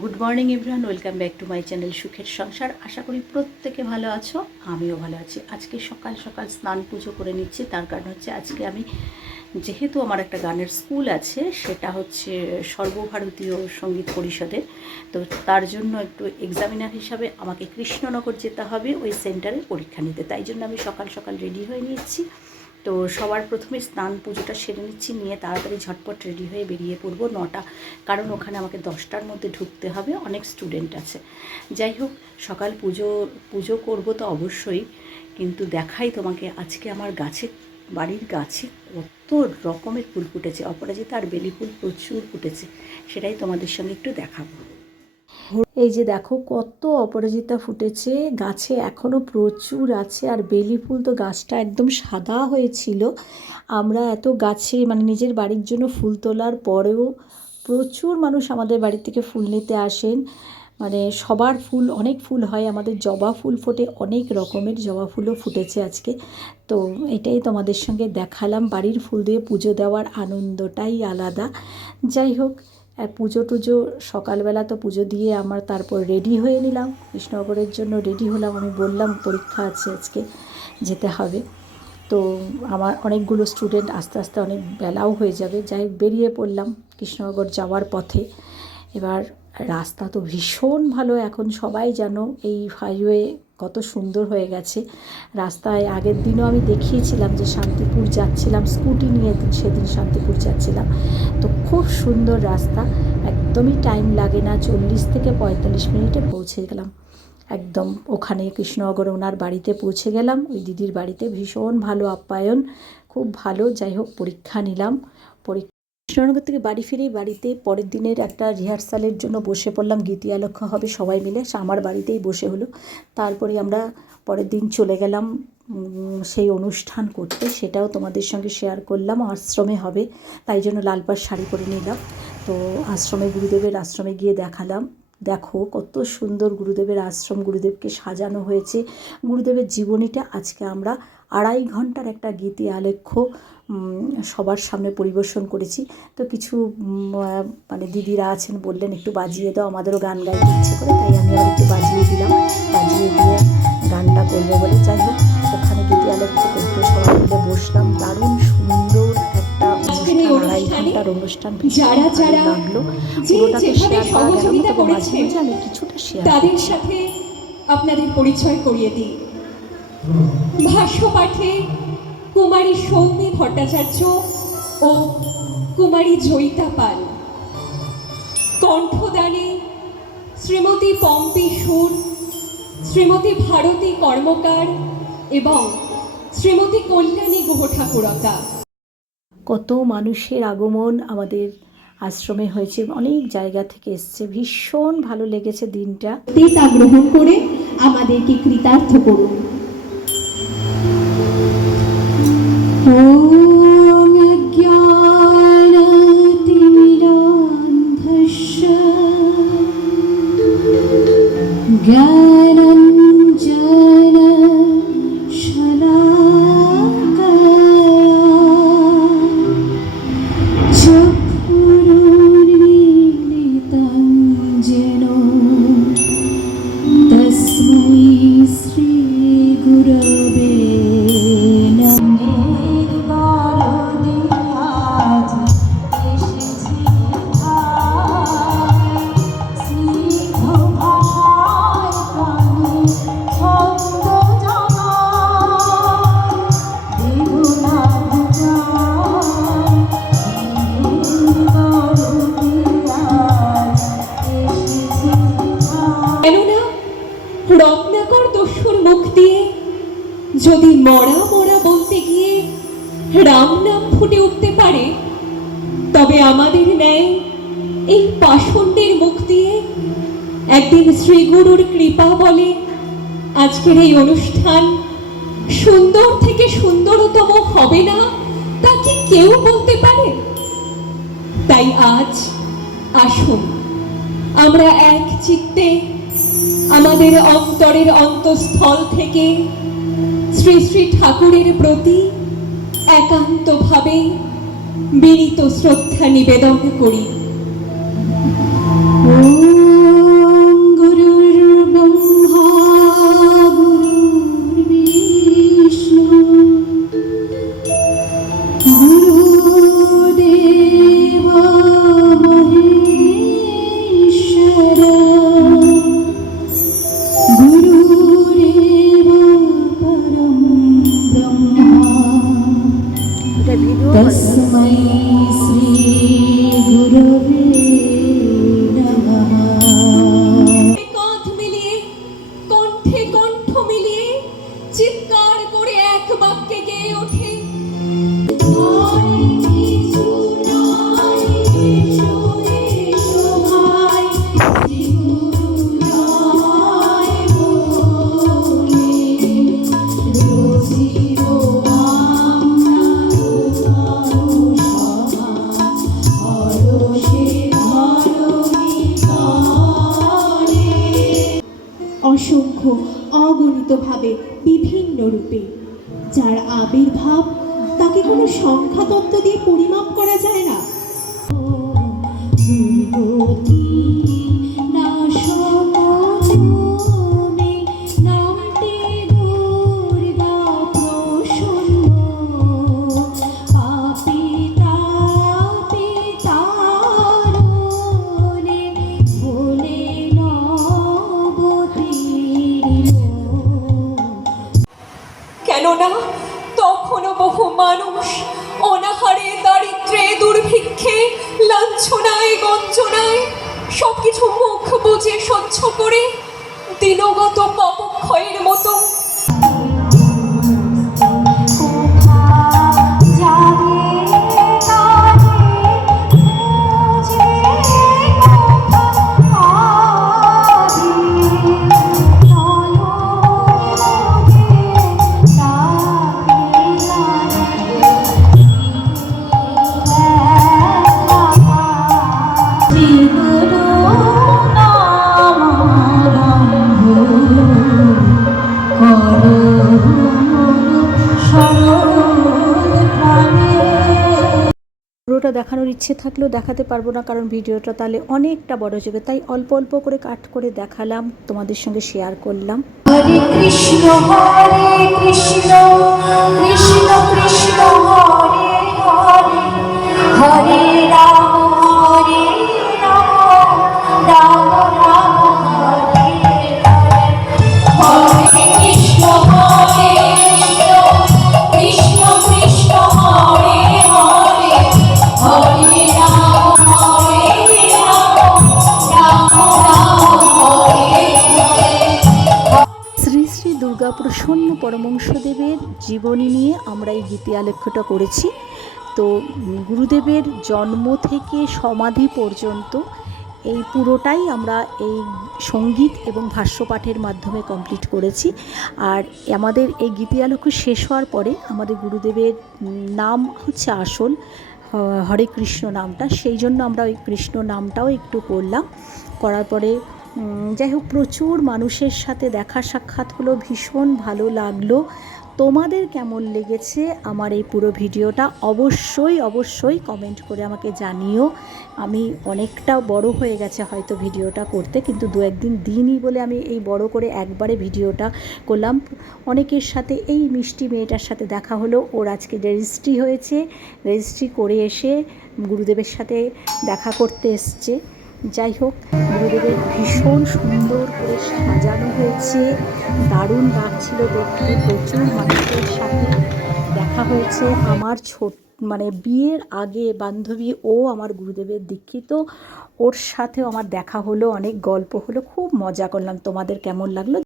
Good morning everyone, welcome back to my channel সুখের সংসার। আশা করি প্রত্যেকে ভালো আছো, আমিও ভালো আছি। আজকে সকাল সকাল স্নান পুজো করে নিচ্ছি, তার কারণ হচ্ছে আজকে আমি যেহেতু আমার একটা গানের স্কুল আছে, সেটা হচ্ছে সর্বভারতীয় সঙ্গীত পরিষদের, তো তার জন্য একটু এক্সামিনার হিসাবে আমাকে কৃষ্ণনগর যেতে হবে ওই সেন্টারে পরীক্ষা নিতে। তাই জন্য আমি সকাল সকাল রেডি হয়ে নিচ্ছি। তো সবার প্রথমে স্নান পুজোটা সেরে নিচ্ছি, নিয়ে তাড়াতাড়ি ঝটপট রেডি হয়ে বেরিয়ে পড়বো 9টা, কারণ ওখানে আমাকে 10টার মধ্যে ঢুকতে হবে, অনেক স্টুডেন্ট আছে। যাই হোক, সকাল পুজো করব তো অবশ্যই, কিন্তু দেখাই তোমাকে আজকে আমার বাড়ির গাছে কত রকমের ফুল ফুটেছে। অপরাজিতা আর বেলি ফুল প্রচুর ফুটেছে, সেটাই তোমাদের সঙ্গে একটু দেখাবো। এই যে দেখো কত অপরাজিতা ফুটেছে, গাছে এখনও প্রচুর আছে। আর বেলি ফুল তো গাছটা একদম সাদা হয়েছিল। আমরা এত গাছে নিজের বাড়ির জন্য ফুল তোলার পরেও প্রচুর মানুষ আমাদের বাড়ি থেকে ফুল নিতে আসেন। সবার ফুল, অনেক ফুল হয়, আমাদের জবা ফুল ফোটে, অনেক রকমের জবা ফুলও ফুটেছে আজকে। তো এটাই তোমাদের সঙ্গে দেখালাম, বাড়ির ফুল দিয়ে পুজো দেওয়ার আনন্দটাই আলাদা। যাই হোক, পুজো টুজো সকালবেলা তো পুজো দিয়ে আমার তারপর রেডি হয়ে নিলাম, কৃষ্ণনগরের জন্য রেডি হলাম। আমি বললাম পরীক্ষা আছে আজকে, যেতে হবে। তো আমার অনেকগুলো স্টুডেন্ট, আস্তে আস্তে অনেক বেলাও হয়ে যাবে। যাই হোক, বেরিয়ে পড়লাম কৃষ্ণনগর যাওয়ার পথে। এবার রাস্তা তো ভীষণ ভালো, এখন সবাই জানো এই হাইওয়ে কত সুন্দর হয়ে গেছে রাস্তায়। আগের দিনও আমি দেখিয়েছিলাম যে শান্তিপুর যাচ্ছিলাম স্কুটি নিয়ে, সেদিন শান্তিপুর যাচ্ছিলাম। তো খুব সুন্দর রাস্তা, একদমই টাইম লাগে না, 40 থেকে 45 মিনিটে পৌঁছে গেলাম একদম ওখানে কৃষ্ণনগরে। ওনার বাড়িতে পৌঁছে গেলাম, ওই দিদির বাড়িতে। ভীষণ ভালো আপ্যায়ন, খুব ভালো। যাই হোক, পরীক্ষা নিলাম। কৃষ্ণনগর থেকে বাড়ি ফিরেই বাড়িতে পরের দিনের একটা রিহার্সালের জন্য বসে পড়লাম। গীতি আলেখ্য হবে সবাই মিলে, আমার বাড়িতেই বসে হলো। তারপরে আমরা পরের দিন চলে গেলাম সেই অনুষ্ঠান করতে, সেটাও তোমাদের সঙ্গে শেয়ার করলাম। আশ্রমে হবে, তাই জন্য লাল পাড় শাড়ি পরে নিলাম। তো আশ্রমে, গুরুদেবের আশ্রমে গিয়ে দেখালাম। দেখো কত সুন্দর গুরুদেবের আশ্রম, গুরুদেবকে সাজানো হয়েছে। গুরুদেবের জীবনীটা আজকে আমরা 2.5 ঘন্টার একটা গীতি আলেখ্য সবার সামনে পরিবেশন করেছি। তো কিছু দিদিরা আছেন, বললেন একটু বাজিয়ে দাও, আমাদেরও গান গাইতে ইচ্ছে করে, তাই আমি আবার একটু বাজিয়ে দিলাম। বাজিয়ে দিয়ে গানটা করবো বলে, যাই হোক, ওখানে গীতি আলেখ্য করতে সবাই মিলে বসলাম। দারুণ সুন্দর একটা অনুষ্ঠান, 2.5 ঘন্টার অনুষ্ঠান, ভীষণ ভালো লাগলো। পুরোটা তো শেয়ার করা গেল না, তবে মাঝে মাঝে আমি কিছুটা শেয়ার তাদের সাথে আপনাদের পরিচয় করিয়ে দিই। ভাষ্য পাঠে কুমারী সৌমি ভট্টাচার্য ও কুমারী জয়িতা পাল, কণ্ঠদানে শ্রীমতী পম্পি সুর, শ্রীমতী ভারতী কর্মকার এবং শ্রীমতী কল্যাণী গুহ ঠাকুরতা। কত মানুষের আগমন আমাদের আশ্রমে হয়েছে, অনেক জায়গা থেকে এসছে। ভীষণ ভালো লেগেছে দিনটা। তা গ্রহণ করে আমাদেরকে কৃতার্থ করুন। রত্নাকর দস্যুর মুখ দিয়ে যদি মরা মরা বলতে গিয়ে রাম নাম ফুটে উঠতে পারে, তবে আমাদের ন্যায় এই পাষণ্ডের মুখ দিয়ে একদিন শ্রীগুরুর কৃপা বলে আজকের এই অনুষ্ঠান সুন্দর থেকে সুন্দরতম হবে না, তা কি কেউ বলতে পারে? তাই আজ আসুন আমরা এক চিত্তে আমাদের অন্তরের অন্তঃস্থল থেকে শ্রী শ্রী ঠাকুরের প্রতি একান্তভাবে বিনীত শ্রদ্ধা নিবেদন করি। অসংখ্য অগণিতভাবে বিভিন্ন রূপে, যার আবির্ভাব তাকে কোনো সংখ্যাতত্ত্ব দিয়ে পরিমাপ করা যায় না। দুর্গতি নাশমনে নামটি দুর্গা প্রসন্ন, পাপী তাপী তারণে বলে নবতীর কেননা তখনও বহু মানুষ অনাহারে, দারিদ্র্যে, দুর্ভিক্ষে, লাঞ্ছনায়, গঞ্জনায় সবকিছু মুখ বুজে সহ্য করে দিনগত পাপক্ষয়ের মতো পুরোটা দেখানোর ইচ্ছে থাকলেও দেখাতে পারবো না, কারণ ভিডিওটা তাহলে অনেকটা বড় হয়ে যাবে। তাই অল্প অল্প করে কাট করে দেখালাম, তোমাদের সঙ্গে শেয়ার করলাম। হরে কৃষ্ণ কৃষ্ণ কৃষ্ণ হরে হরে, হরে রাম রাম রাম হরে হরে, হরে কৃষ্ণ কৃষ্ণ কৃষ্ণ হরে হরে, হরে রাম রাম রাম হরে হরে। শ্রী শ্রী দুর্গাপ্রসন্ন পরমহংসদেবের জীবনী নিয়ে আমরা এই গীতি আলেখ্যটা করেছি। তো গুরুদেবের জন্ম থেকে সমাধি পর্যন্ত এই পুরোটাই আমরা এই সঙ্গীত এবং ভাষ্যপাঠের মাধ্যমে কমপ্লিট করেছি। আর আমাদের এই গীতি আলেখ্য শেষ হওয়ার পরে আমাদের গুরুদেবের নাম হচ্ছে আসল হরে কৃষ্ণ নামটা, সেই জন্য আমরা ওই কৃষ্ণ নামটাও একটু করলাম। করার পরে যাই হোক, প্রচুর মানুষের সাথে দেখা সাক্ষাৎ হলো, ভীষণ ভালো লাগলো। তোমাদের কেমন লেগেছে আমার এই পুরো ভিডিওটা অবশ্যই অবশ্যই কমেন্ট করে আমাকে জানিও। আমি অনেকটা বড় হয়ে গেছে হয়তো ভিডিওটা করতে, কিন্তু দু একদিন দিনই বলে আমি এই বড় করে একবারে ভিডিওটা করলাম। অনেকের সাথে এই মিষ্টি মেয়েটার সাথে দেখা হলো, ওর আজকে রেজিস্ট্রি হয়েছে, রেজিস্ট্রি করে এসে গুরুদেবের সাথে দেখা করতে এসছে। যাই হোক, গুরুদেবের ভীষণ সুন্দর করে সাজানো হয়েছে, দারুণ লাগছিল দেখতে। প্রচুর মানুষের সাথে দেখা হয়েছে। আমার বিয়ের আগে বান্ধবী, ও আমার গুরুদেবের দীক্ষিত, ওর সাথেও আমার দেখা হলো, অনেক গল্প হলো, খুব মজা করলাম। তোমাদের কেমন লাগলো?